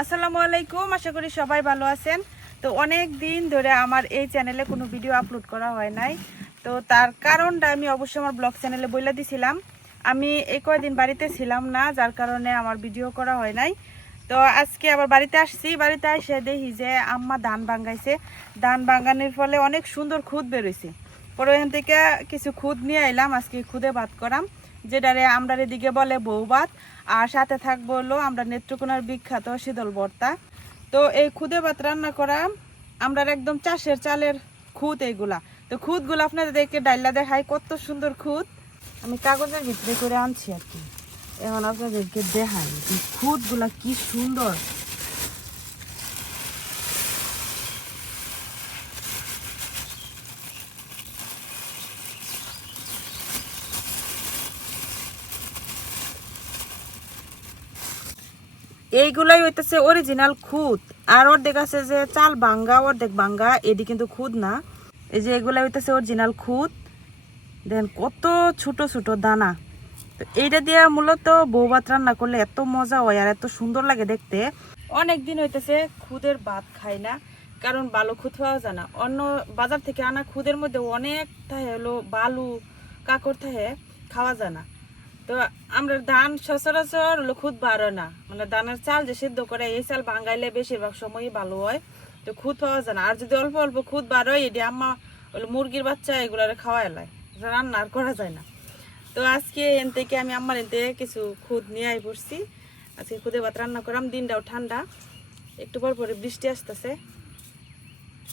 আসসালামু আলাইকুম, আশা করি সবাই ভালো আছেন। তো অনেক দিন ধরে আমার এই চ্যানেলে কোনো ভিডিও আপলোড করা হয় নাই। তো তার কারণটা আমি অবশ্যই আমার ব্লগ চ্যানেলে বলে দিছিলাম। আমি এই কয়েকদিন বাড়িতে ছিলাম না, যার কারণে আমার ভিডিও করা হয় নাই। তো আজকে আবার বাড়িতে আসছি, বাড়িতে এসে দেখি যে আম্মা ধান ভাঙাইছে। ধান ভাঙানোর ফলে অনেক সুন্দর খুদ বেরোইছে। পরে এখান থেকে কিছু খুদ নিয়ে এলাম, আজকে খুদে ভাত করাম, যেটারে আমরার এদিকে বলে বউ ভাত। আর সাথে থাকবো হলো আমরা নেত্রকোনার বিখ্যাত শীতল ভর্তা। তো এই খুদে ভাত রান্না করা আমরা একদম চাষের চালের খুদ এইগুলা। তো খুদগুলো আপনাদেরকে ডাইলা দেখাই, কত সুন্দর খুদ। আমি কাগজের ভিতরে করে আনছি আর কি, এখন আপনাদেরকে দেখাই খুদগুলা কি সুন্দর। এইগুলাই হইতেছে অরিজিনাল খুদ। আর অর্ধেক আছে যে চাল ভাঙ্গা, অর্ধেক ভাঙ্গা, এটি কিন্তু খুদ না। এই যে এগুলা হইতেছে অরিজিনাল খুদ। দেখেন কত ছোট ছোট দানা। তো এইটা দিয়ে মূলত বউ ভাত রান্না করলে এত মজা হয় আর এত সুন্দর লাগে দেখতে। অনেক দিন হইতেছে খুদের ভাত খাই না, কারণ ভালো খুদ পাওয়া যায় না। অন্য বাজার থেকে আনা খুদের মধ্যে অনেক থাকে হলো বালু কাকড় থাকে, খাওয়া যায় না। তো আমরা ধান সচরাচর হলো খুদ বাড়ো না, মানে ধানের চাল যে সিদ্ধ করে এই চাল ভাঙাইলে বেশিরভাগ সময়ই ভালো হয়। তো খুদ পাওয়া যায় না। আর যদি অল্প অল্প খুদ বার হয়, এটি আম্মা হলো মুরগির বাচ্চা এগুলারে খাওয়াই লাই, রান্না আর করা যায় না। তো আজকে এন থেকে আমি আম্মার এনতে কিছু খুদ নিয়ে আই পড়ছি। আজকে খুদে ভাত রান্না করাম, দিনটাও ঠান্ডা, একটু পর পরে বৃষ্টি আসতেছে।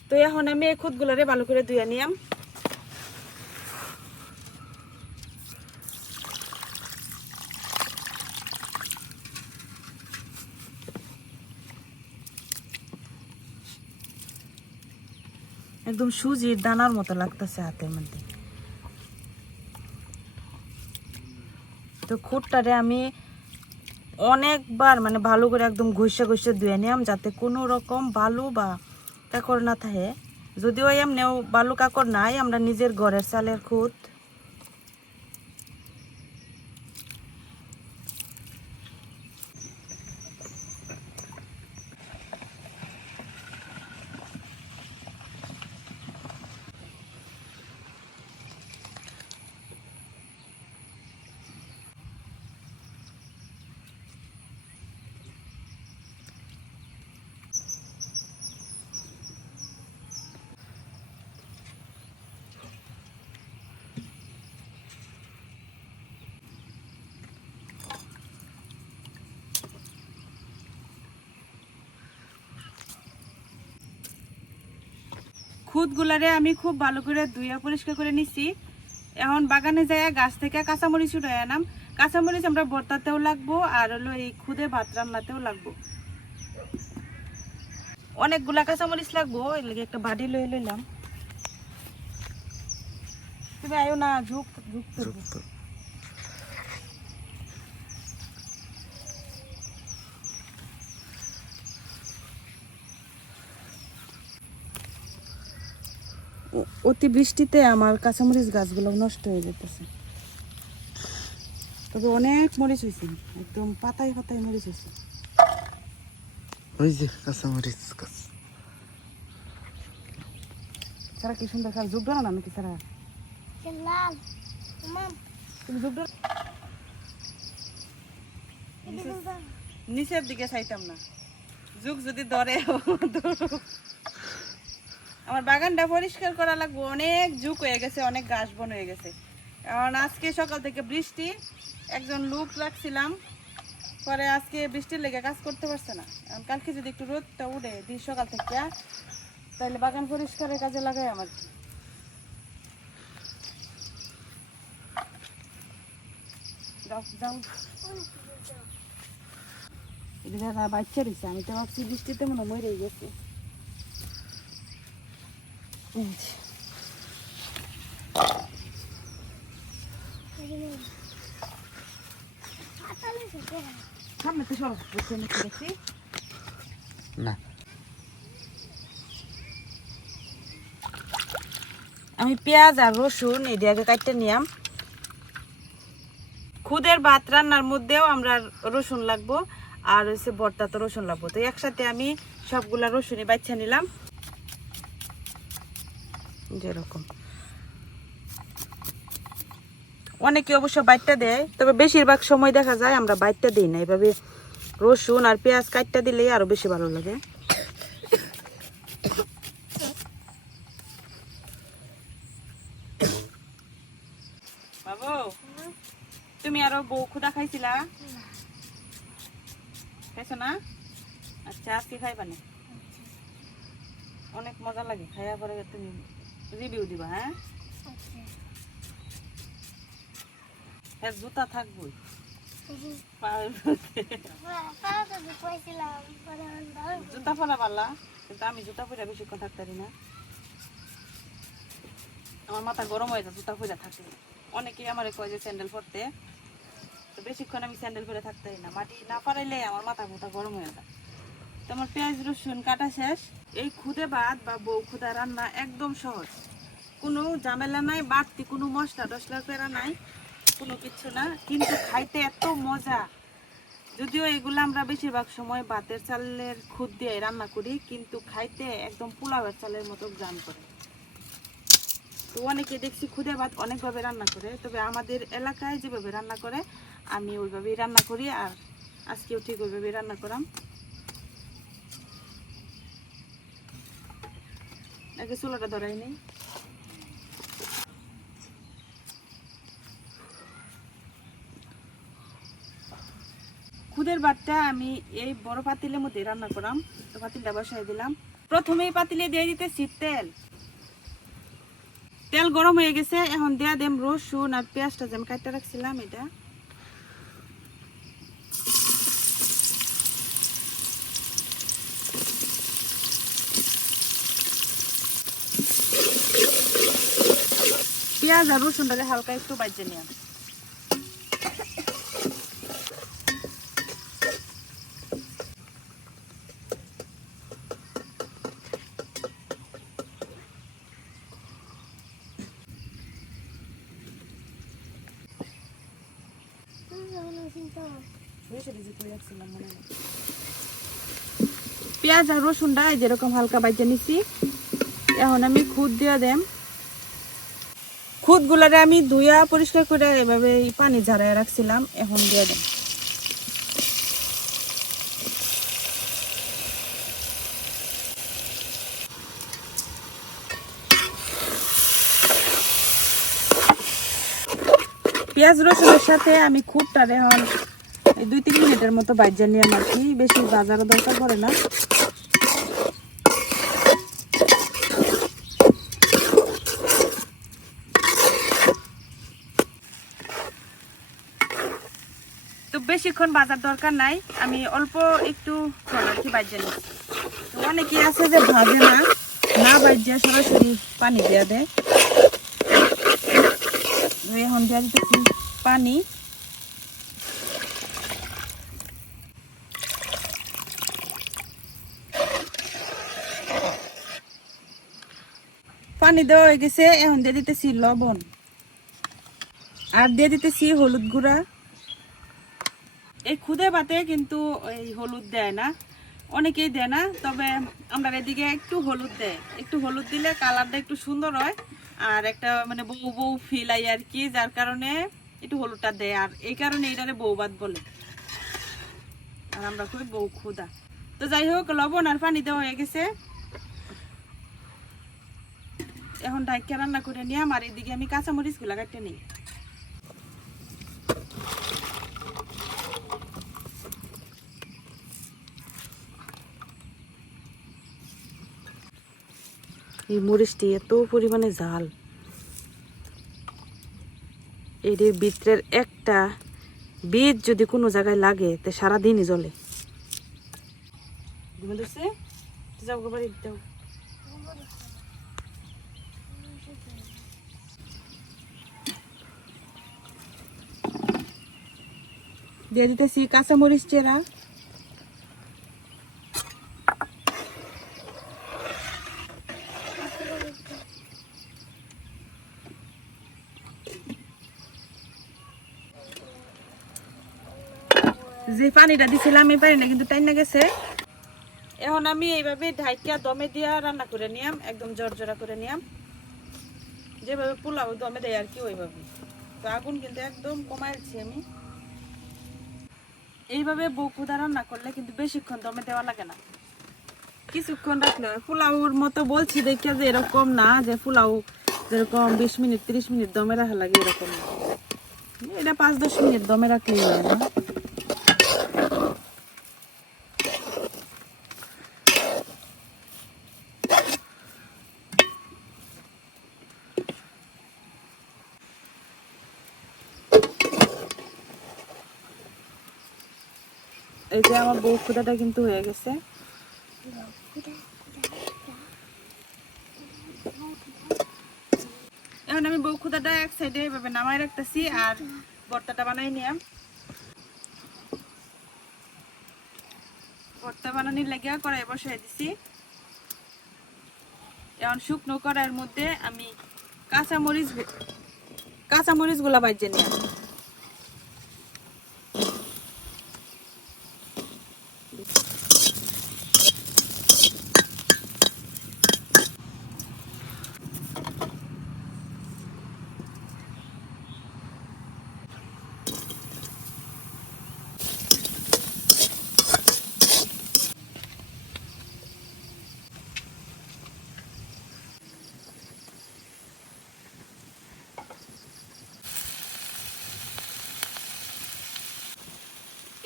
তো এখন আমি এই খুদগুলারে ভালো করে ধুয়ে নিয়াম। একদম সুজির দানার মতো লাগতেছে হাতের মধ্যে। তো খুদটারে আমি অনেকবার মানে ভালো করে একদম ঘষে ঘষে ধুয়ে নিলাম, যাতে কোনো রকম বালু বা কাকড় না থাকে। যদিও এমনিও বালু কাকড় নাই, আমরা নিজের ঘরের চালের খুদ। খুদগুলারে আমি খুব ভালো করে ধুয়ে পরিষ্কার করে নিছি। এখন বাগানে যায় গাছ থেকে কাঁচামরিচ উঠে আনাম। কাঁচামরিচ আমরা ভর্তাতেও লাগবো, আর হলো এই খুদে ভাত রান্নাতেও লাগবো। অনেকগুলা কাঁচামরিচ লাগবো, এর লাগে একটা বাড়ি লইলাম। তুমি আয়ো না, ঝুঁক ঝুঁক। অতি বৃষ্টিতে আমার কাঁচামরিচ গাছগুলো নষ্ট হয়ে যেতেছে। তবে অনেক মরিচ হয়েছে, একদম পাতায় পাতায় মরিচ হয়েছে। ওই যে কাঁচামরিচ গাছ। সারা কি সুন্দর খাল, যোগ না নাকি সারা? তুমি যোগ নিচের দিকে চাইতাম না, যুগ যদি ধরে। আমার বাগানটা পরিষ্কার করা লাগবে, অনেক ঝুঁক হয়ে গেছে, অনেক ঘাস বন হয়ে গেছে। কারণ আজকে সকাল থেকে বৃষ্টি, একজন লোক রাখছিলাম, পরে আজকে বৃষ্টির লেগে কাজ করতে পারছে না। কালকে যদি একটু রোদটা উঠে দিই সকাল থেকে, তাহলে বাগান পরিষ্কারের কাজে লাগাই আমার। বাচ্চা রয়েছে, আমি তো ভাবছি বৃষ্টিতে মনে মরে গেছে। সামনে তো সব দেখছি না, আমি পেঁয়াজ আর রসুন এটি আগে কাটতে নিলাম। খুদের ভাত রান্নার মধ্যেও আমরা রসুন লাগবো, আর হচ্ছে ভর্তা তো রসুন লাগবো। তো একসাথে আমি সবগুলা রসুনই বাচ্চা নিলাম যেরকম। অনেকে অবশ্য বাইটটা দেয়, তবে বেশিরভাগ সময় দেখা যায় আমরা বাইটটা দিই না, এভাবে রসুন আর পেঁয়াজ কাটটা দিলেই আরো বেশি ভালো লাগে। বাবু, তুমি আরো বউ খুদা খাইছিলা? খাইছো না? আচ্ছা, আজকে খাইবা না? অনেক মজা লাগে, খাইয়া পরে তুমি রিভিউ দিবা। হ্যাঁ, হ্যাঁ, জুতা থাকবো জুতা পরা পারলা, কিন্তু আমি জুতা পরে বেশিক্ষণ থাকতে পারি না, আমার মাথা গরম হয়ে যায় জুতা পরে থাকে। অনেকেই আমার কয় যে স্যান্ডেল পরতে, তো বেশিক্ষণ আমি স্যান্ডেল পরে থাকতে পারি না, মাটি না পারাইলে আমার মাথা গরম হয়ে যায়। তোমার পেঁয়াজ রসুন কাটা শেষ। এই খুদে ভাত বা বউ খুদা রান্না একদম সহজ, কোনো ঝামেলা নাই, বাড়তি কোনো মশলা টসলা করা নাই, কোনো কিছু না, কিন্তু খাইতে এত মজা। যদিও এগুলো আমরা বেশিরভাগ সময় ভাতের চালের খুদ দিয়ে রান্না করি, কিন্তু খাইতে একদম পোলাওয়ের চালের মতো গান করে। তো অনেকে দেখছি খুদে ভাত অনেকভাবে রান্না করে, তবে আমাদের এলাকায় যেভাবে রান্না করে আমি ওইভাবেই রান্না করি, আর আজকেও ঠিক ওইভাবেই রান্না করাম। আগে চুলাটা ধরাই নেই। খুদের ভাতটা আমি এই বড় পাতিলের মধ্যে রান্না করাম। তো পাতিলটা বসাই দিলাম, প্রথমেই পাতিলে দিয়ে দিতেছি তেল। তেল গরম হয়ে গেছে, এখন দেয়া দেম রসুন আর পেঁয়াজটা যে আমি কাটতে রাখছিলাম এটা। পেঁয়াজ আর রসুনটাকে হালকা একটু বাজে নিলাম। পেঁয়াজ আর রসুনটা যেরকম হালকা বাজে নিছি, এখন আমি খুদ দিয়ে দেম। খুদ গুলারে আমি ধুইয়া পরিষ্কার করে এভাবে পানি ঝাড়াই রাখছিলাম, এখন দিয়ে দেম। পেঁয়াজ রসুনের সাথে আমি খুদটা এখন 2-3 মিনিটের মতো বাজা নিয়ে আর কি, বেশি বাজারও দরকার পড়ে না। তো বেশিক্ষণ বাজার দরকার নাই, আমি অল্প একটু আর কি বাজা নিই। তো অনেকে আছে যে ভাজে না, না বাজা সরাসরি পানি দেওয়া দেয়। এখন দেওয়া দিতেছি পানি। পানি দেওয়া হয়ে গেছে, এখন দিয়ে দিতেছি লবণ আর দিয়ে দিতেছি হলুদ গুঁড়া। এই খুদে ভাতে কিন্তু এই হলুদ দেয় না, অনেকেই দেয় না, তবে আমরা এদিকে একটু হলুদ দেয়। একটু হলুদ দিলে কালারটা একটু সুন্দর হয়, আর একটা মানে বউ বউ ফিল আই আর কি, যার কারণে একটু হলুদটা দেয়, আর এই কারণে এটারে বউ ভাত বলে, আর আমরা খুবই বউ খুদা। তো যাই হোক, লবণ আর পানি দেওয়া হয়ে গেছে, এখন ডাইকা রান্না করে নিয়ে আমার এদিকে আমি কাঁচামরিচ গুলা কাটতে নিই। এই মরিচটি এত পরিমাণে ঝাল, এর ভিতরের একটা বীজ যদি কোনো জায়গায় লাগে তে সারাদিনই জ্বলে। দিয়ে দিতেছি কাঁচামরিচ চেরা, যে পানিটা দিছিলাম এই পানিটা কিন্তু টাইনা গেছে। এখন আমি এইভাবে ঢাইকা দমে দিয়া রান্না করে নিয়াম, একদম জর্জরা করে নিয়াম, যেভাবে পোলাও দমে দেয় আর কি ওইভাবে। তো আগুন কিন্তু একদম কমাইছি আমি। এইভাবে বউকুদা রান্না করলে কিন্তু বেশিক্ষণ দমে দেওয়া লাগে না, কিছুক্ষণ রাখলে হয়। পোলাওর মতো বলছি দেখে যে এরকম না যে পোলাও যেরকম 20 মিনিট 30 মিনিট দমে রাখা লাগে, এরকম না। এটা 5-10 মিনিট দমে রাখলেই হয় না। এই যে আমার বউ খুদাটা কিন্তু হয়ে গেছে। এখন আমি বউ খুদাটা এক সাইডে এইভাবে নামাই রাখতেছি আর ভর্তাটা বানাই নিলাম। ভর্তা বানানোর লাগে কড়াই বসাই দিছি। এখন শুকনো কড়াইয়ের মধ্যে আমি কাঁচামরিচ গুলা ভাজে নিলাম।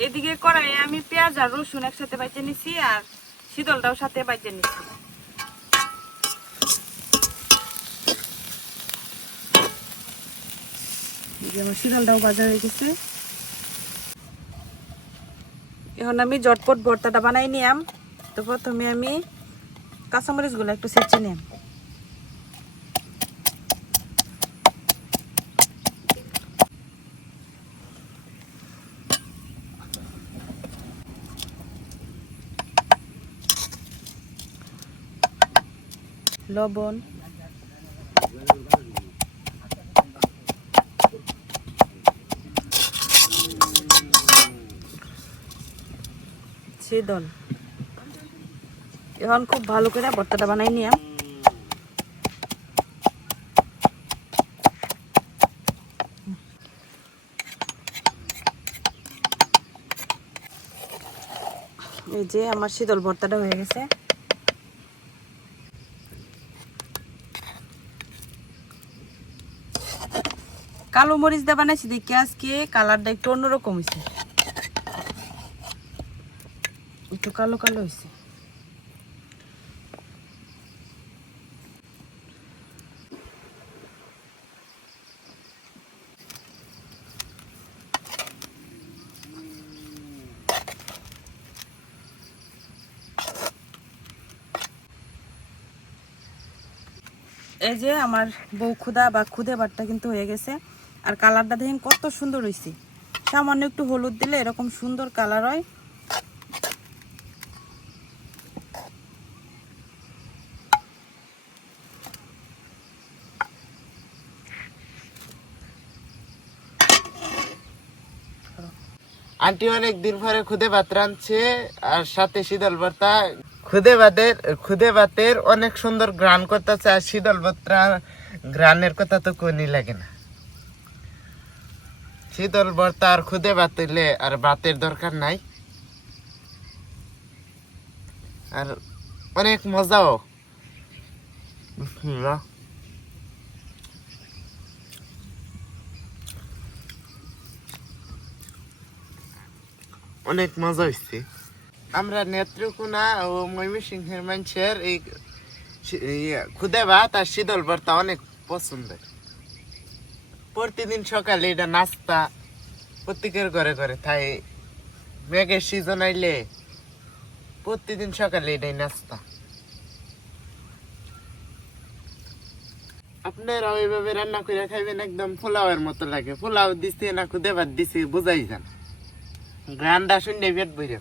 এদিকে কড়াইয়ে আমি পেঁয়াজ আর রসুন একসাথে ভাজে নিছি আর শীতলটাও সাথে ভাজে নিছি। আমার শীতলটাও ভাজা হয়ে গেছে। এখন আমি ঝটপট ভর্তাটা বানাই নিলাম। তো প্রথমে আমি কাঁচামরিচ গুলো একটু ছেঁচে নিলাম। লবণ, শীতল। এখন খুব ভালো করে ভর্তাটা বানাই নিলাম। এই যে আমার শীতল ভর্তাটা হয়ে গেছে। কালো মরিচ দিয়ে বানাইছি দেখি আজকে কালারটা একটু অন্যরকম হয়েছে, একটু কালো কালো হয়েছে। এই যে আমার বউ খুদা বা খুদে ভাতটা কিন্তু হয়ে গেছে। আর কালারটা দেখেন কত সুন্দর হয়েছে। সামান্য একটু হলুদ দিলে এরকম সুন্দর কালার হয়। আন্টি অনেক দিন পরে খুদে ভাত রাঁধছে আর সাথে শীতল ভর্তা। খুদে ভাতের অনেক সুন্দর গ্রান করতেছে আর শীতল ভর্তা গ্রানের কথা তো কোনই লাগে না। শীতল ভর্তা আর খুদে ভাত হইলে আর ভাতের দরকার নাই, আর অনেক মজাও। বিসমিল্লাহ। অনেক মজা হয়েছে। আমরা নেত্রকোনা ও ময়মনসিংহের মানুষের এই খুদে ভাত আর শীতল ভর্তা অনেক পছন্দের। প্রতিদিন সকালে এটা নাস্তা প্রত্যেকের ঘরে ঘরে তাই। মেঘের সিজন আইলে প্রতিদিন সকালে এটাই নাস্তা। আপনারা ওইভাবে রান্না করে খাইবেন, একদম পোলাওয়ের মতো লাগে। পোলাও দিছে না খুদে ভাত দিছে বোঝাই যান, গ্রান্ডা শুনে পেট বইরে।